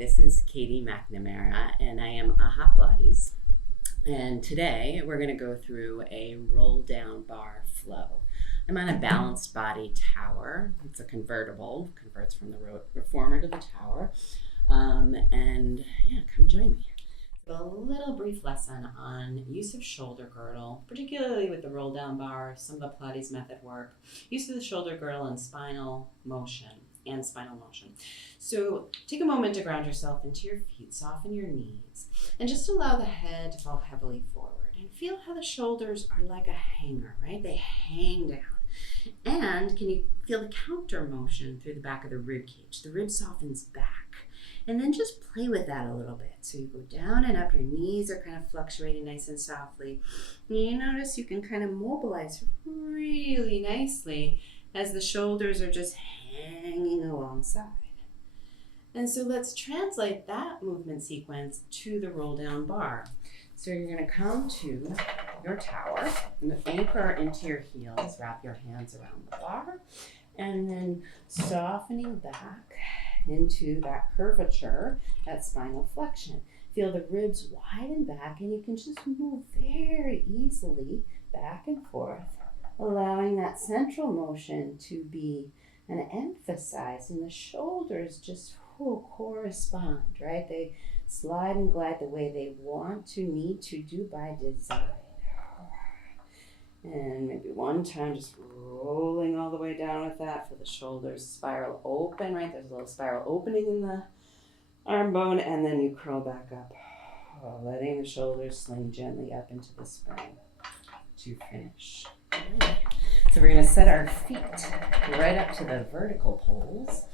this is Katie McNamara, and I am AHA Pilates. And today we're going to go through a roll down bar flow. I'm on a balanced body tower. It's a convertible, converts from the reformer to the tower. Come join me. A little brief lesson on use of shoulder girdle, particularly with the roll down bar, some of the Pilates method work, use of the shoulder girdle and spinal motion. So take a moment to ground yourself into your feet, soften your knees, and just allow the head to fall heavily forward. And feel how the shoulders are like a hanger, right? They hang down. And can you feel the counter motion through the back of the rib cage? The rib softens back. And then just play with that a little bit. So you go down and up, your knees are kind of fluctuating nice and softly. And you notice you can kind of mobilize really nicely as the shoulders are just hanging alongside. And so let's translate that movement sequence to the roll down bar. So you're going to come to your tower and anchor into your heels, wrap your hands around the bar, and then softening back into that curvature, that spinal flexion. Feel the ribs widen back, and you can just move very easily back and forth, allowing that central motion to be and emphasizing the shoulders just correspond, right? They slide and glide the way they need to do by design. And maybe one time just rolling all the way down with that for the shoulders spiral open, right? There's a little spiral opening in the arm bone, and then you curl back up, letting the shoulders sling gently up into the spine to finish. So we're going to set our feet right up to the vertical poles.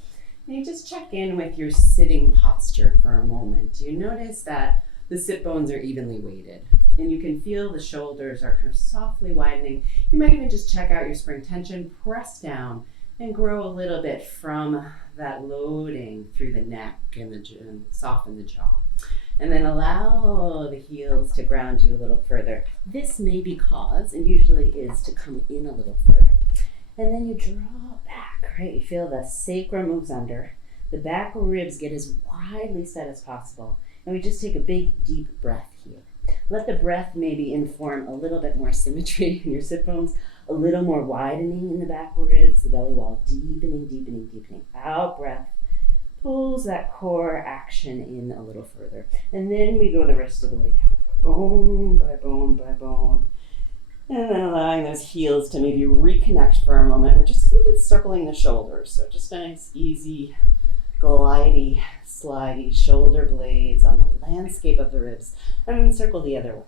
And you just check in with your sitting posture for a moment. Do you notice that the sit bones are evenly weighted? And you can feel the shoulders are kind of softly widening. You might even just check out your spring tension, press down, and grow a little bit from that loading through the neck and soften the jaw. And then allow the heels to ground you a little further. This may be cause, and usually is, to come in a little further. And then you draw back, right? You feel the sacrum moves under. The back ribs get as widely set as possible. And we just take a big, deep breath here. Let the breath maybe inform a little bit more symmetry in your sit bones, a little more widening in the back ribs, the belly wall deepening. Out breath pulls that core action in a little further. And then we go the rest of the way down, bone by bone by bone. And then allowing those heels to maybe reconnect for a moment. We're just simply circling the shoulders. So just a nice, easy, glidey, slidey shoulder blades on the landscape of the ribs. And then circle the other way.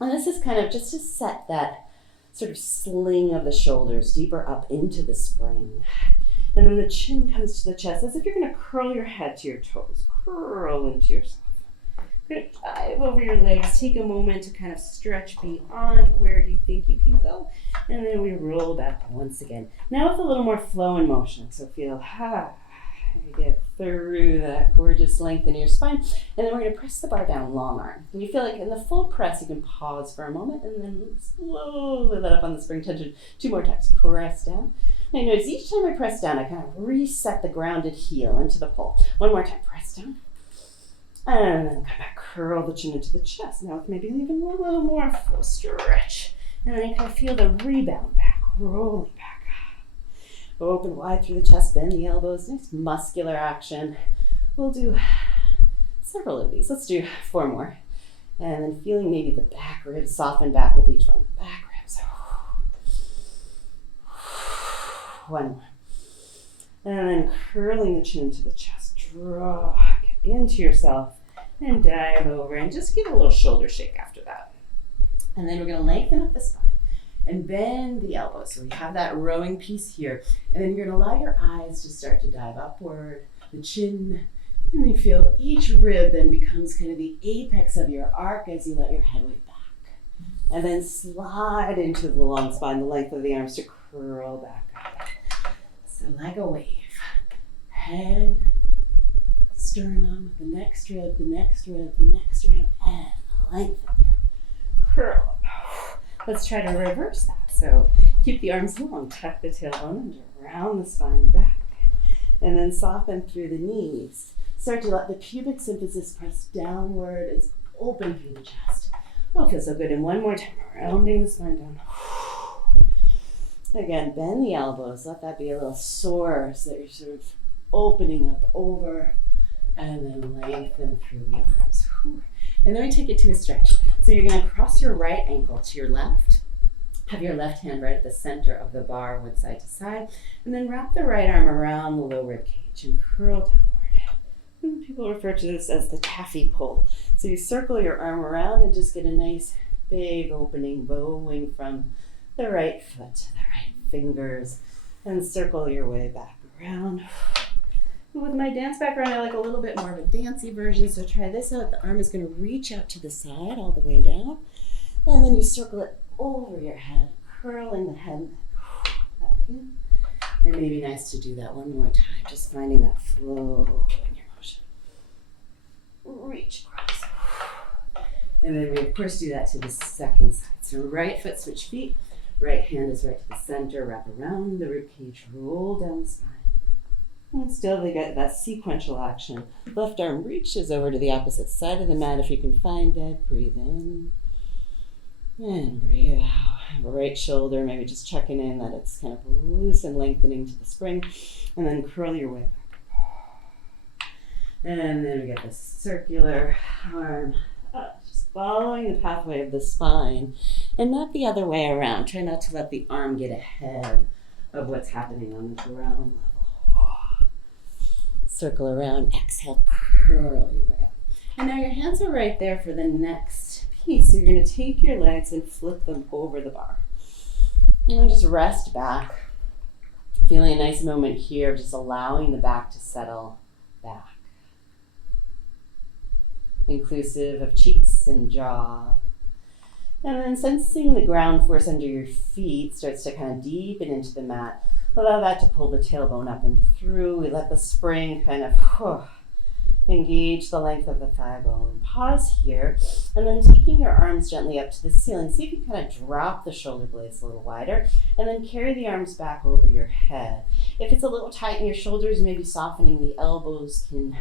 And this is kind of just to set that sort of sling of the shoulders deeper up into the spring. And then the chin comes to the chest as if you're going to curl your head to your toes. Curl into yourself. You're going to dive over your legs. Take a moment to kind of stretch beyond where you think you can go. And then we roll back once again. Now with a little more flow and motion. So feel, you get through that gorgeous length in your spine. And then we're going to press the bar down, long arm. And you feel like in the full press, you can pause for a moment and then slowly let up on the spring tension. 2 more times. Press down. And notice each time I press down, I kind of reset the grounded heel into the pole. 1 more time. Press down. And then come back, curl the chin into the chest. Now with maybe even a little more full stretch. And then you kind of feel the rebound back, rolling back. Open wide through the chest, bend the elbows, nice muscular action. We'll do several of these. Let's do 4 more. And then feeling maybe the back ribs soften back with each one. Back ribs. 1 more. And then curling the chin to the chest. Draw into yourself and dive over and just give a little shoulder shake after that. And then we're going to lengthen up the spine and bend the elbows. So we have that rowing piece here. And then you're going to allow your eyes to start to dive upward, the chin, and you feel each rib then becomes kind of the apex of your arc as you let your head weight back. And then slide into the long spine, the length of the arms to curl back up. So like a wave. Head, sternum, the next rib, the next rib, the next rib, and lengthen through. Curl up. Let's try to reverse that. So keep the arms long, tuck the tailbone under, round the spine back, and then soften through the knees. Start to let the pubic symphysis press downward as open through the chest. Oh, feels so good. And one more time, rounding the spine down. Again, bend the elbows. Let that be a little sore so that you're sort of opening up over and then lengthen through the arms. And then we take it to a stretch. So you're going to cross your right ankle to your left. Have your left hand right at the center of the bar, one side to side. And then wrap the right arm around the low rib cage and curl downward. And people refer to this as the taffy pull. So you circle your arm around and just get a nice big opening, bowing from the right foot to the right fingers, and circle your way back around. With my dance background, I like a little bit more of a dancey version, so try this out. The arm is going to reach out to the side all the way down, and then you circle it over your head, curling the head back in. And maybe nice to do that one more time, just finding that flow in your motion. Reach across. And then we, of course, do that to the second side. So right foot, switch feet. Right hand is right to the center. Wrap around the rib cage. Roll down the spine. And still they get that sequential action. Left arm reaches over to the opposite side of the mat if you can find it. Breathe in. And breathe out. Right shoulder, maybe just checking in that it's kind of loose and lengthening to the spring. And then curl your way back. And then we get this circular arm up, just following the pathway of the spine and not the other way around. Try not to let the arm get ahead of what's happening on the ground level. Circle around, exhale, curl your way up. And now your hands are right there for the next piece. So you're going to take your legs and flip them over the bar. And then just rest back. Feeling a nice moment here of just allowing the back to settle back. Inclusive of cheeks and jaw. And then sensing the ground force under your feet starts to kind of deepen into the mat. Allow that to pull the tailbone up and through. We let the spring kind of engage the length of the thigh bone. Pause here, and then taking your arms gently up to the ceiling. See if you kind of drop the shoulder blades a little wider, and then carry the arms back over your head. If it's a little tight in your shoulders, maybe softening the elbows can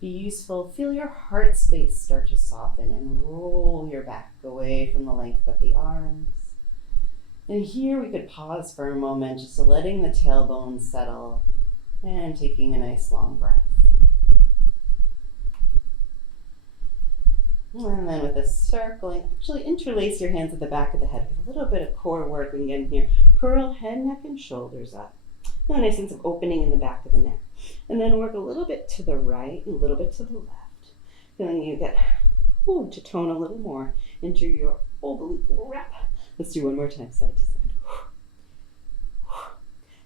be useful. Feel your heart space start to soften and roll your back away from the length of the arms. And here we could pause for a moment, just letting the tailbone settle and taking a nice long breath. And then with a circling, actually interlace your hands at the back of the head. We have a little bit of core work we can get in here. Curl head, neck, and shoulders up. And a nice sense of opening in the back of the neck. And then work a little bit to the right and a little bit to the left. Feeling you get to tone a little more into your oblique wrap. Let's do one more time, side to side.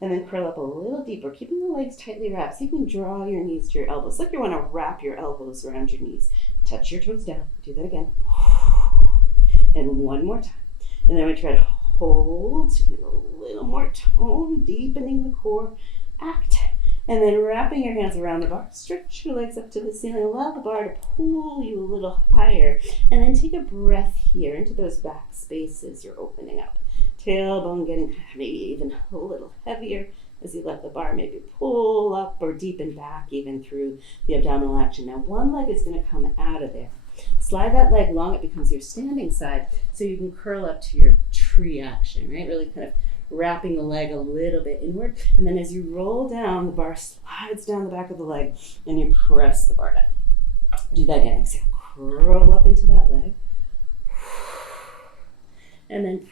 And then curl up a little deeper, keeping the legs tightly wrapped so you can draw your knees to your elbows. Like you want to wrap your elbows around your knees. Touch your toes down. Do that again. And one more time. And then we try to hold, so you get a little more tone, deepening the core act. And then wrapping your hands around the bar. Stretch your legs up to the ceiling. Allow the bar to pull you a little higher. And then take a breath here into those back spaces you're opening up. Tailbone getting maybe even a little heavier as you let the bar maybe pull up or deepen back even through the abdominal action. Now one leg is going to come out of there. Slide that leg long, it becomes your standing side, so you can curl up to your tree action, right? Really kind of wrapping the leg a little bit inward. And then as you roll down, the bar slides down the back of the leg and you press the bar down. Do that again. Exhale, curl up into that leg. And then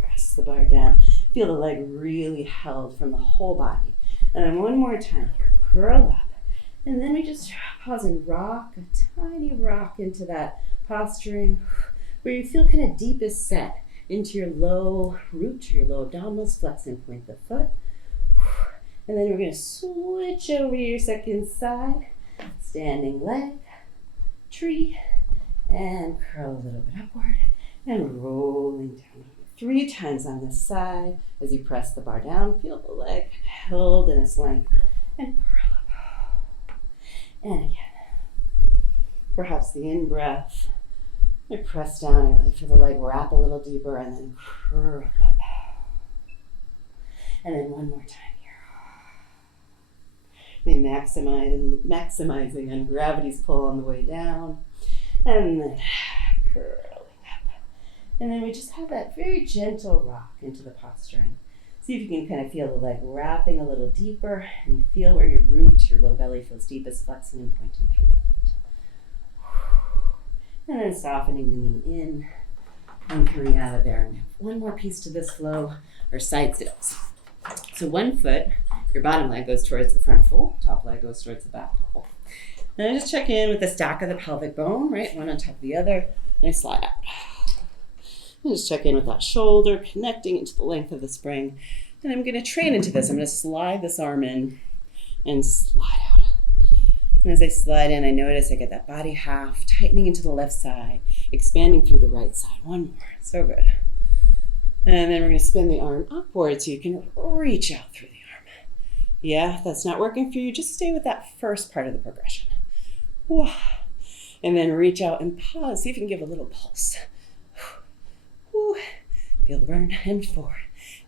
press the bar down. Feel the leg really held from the whole body. And then one more time here, curl up. And then we just pause and rock, a tiny rock into that posturing where you feel kind of deepest set into your low root, your low abdominals, flex and point the foot. And then we're going to switch over to your second side, standing leg, tree, and curl a little bit upward and rolling down. 3 times on this side as you press the bar down. Feel the leg held in its length and curl up. And again, perhaps the in-breath. You press down and really feel the leg wrap a little deeper and then curl up. And then one more time here. Maximizing on gravity's pull on the way down. And then curling up. And then we just have that very gentle rock into the posturing. See if you can kind of feel the leg wrapping a little deeper, and you feel where your root, your low belly feels deepest, flexing and pointing through the foot. And then softening the knee in and coming out of there. And one more piece to this flow are side sit-ups. So one foot, your bottom leg goes towards the front fold, top leg goes towards the back fold. And I just check in with the stack of the pelvic bone, right? One on top of the other, and I slide out. And just check in with that shoulder, connecting into the length of the spring. And I'm gonna train into this. I'm gonna slide this arm in and slide out. And as I slide in, I notice I get that body half, tightening into the left side, expanding through the right side. One more, so good. And then we're gonna spin the arm upward so you can reach out through the arm. Yeah, if that's not working for you, just stay with that first part of the progression. And then reach out and pause. See if you can give a little pulse. Feel the burn. And 4,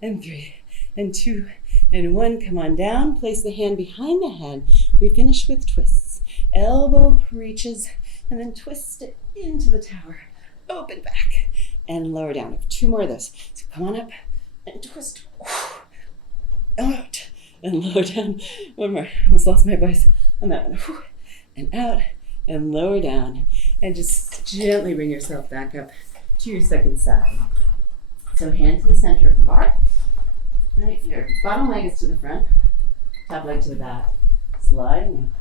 and 3, and 2, and 1. Come on down. Place the hand behind the head. We finish with twists. Elbow reaches, and then twist it into the tower. Open back, and lower down. I have 2 more of those. So come on up, and twist. Out, and lower down. One more. Almost lost my voice on that one. And out, and lower down. And just gently bring yourself back up to your second side. So hand to the center of the bar. Right, your bottom leg is to the front, top leg to the back. Sliding out.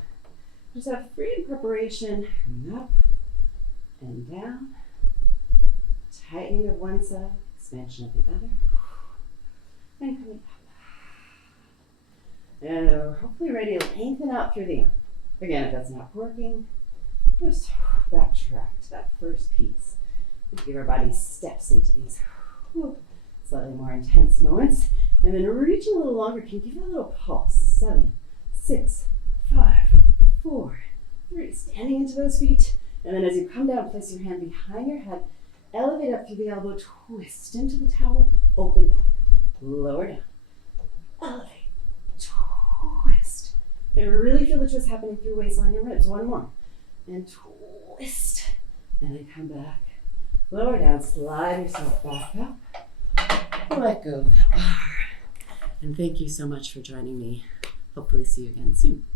Just have freedom preparation. Coming up and down. Tightening of one side, expansion of the other. And coming up. And we're hopefully ready to lengthen out through the arm. Again, if that's not working, just backtrack to that first piece. Give our body steps into these slightly more intense moments. And then reaching a little longer, can you give it a little pulse? 7, 6, 5, 4, 3. Standing into those feet. And then as you come down, place your hand behind your head. Elevate up through the elbow. Twist into the tower. Open back. Lower down. Elevate. Twist. And really feel the twist happening through waistline and ribs. One more. And twist. And then come back. Lower down, slide yourself back up. Let go of that bar. And thank you so much for joining me. Hopefully see you again soon.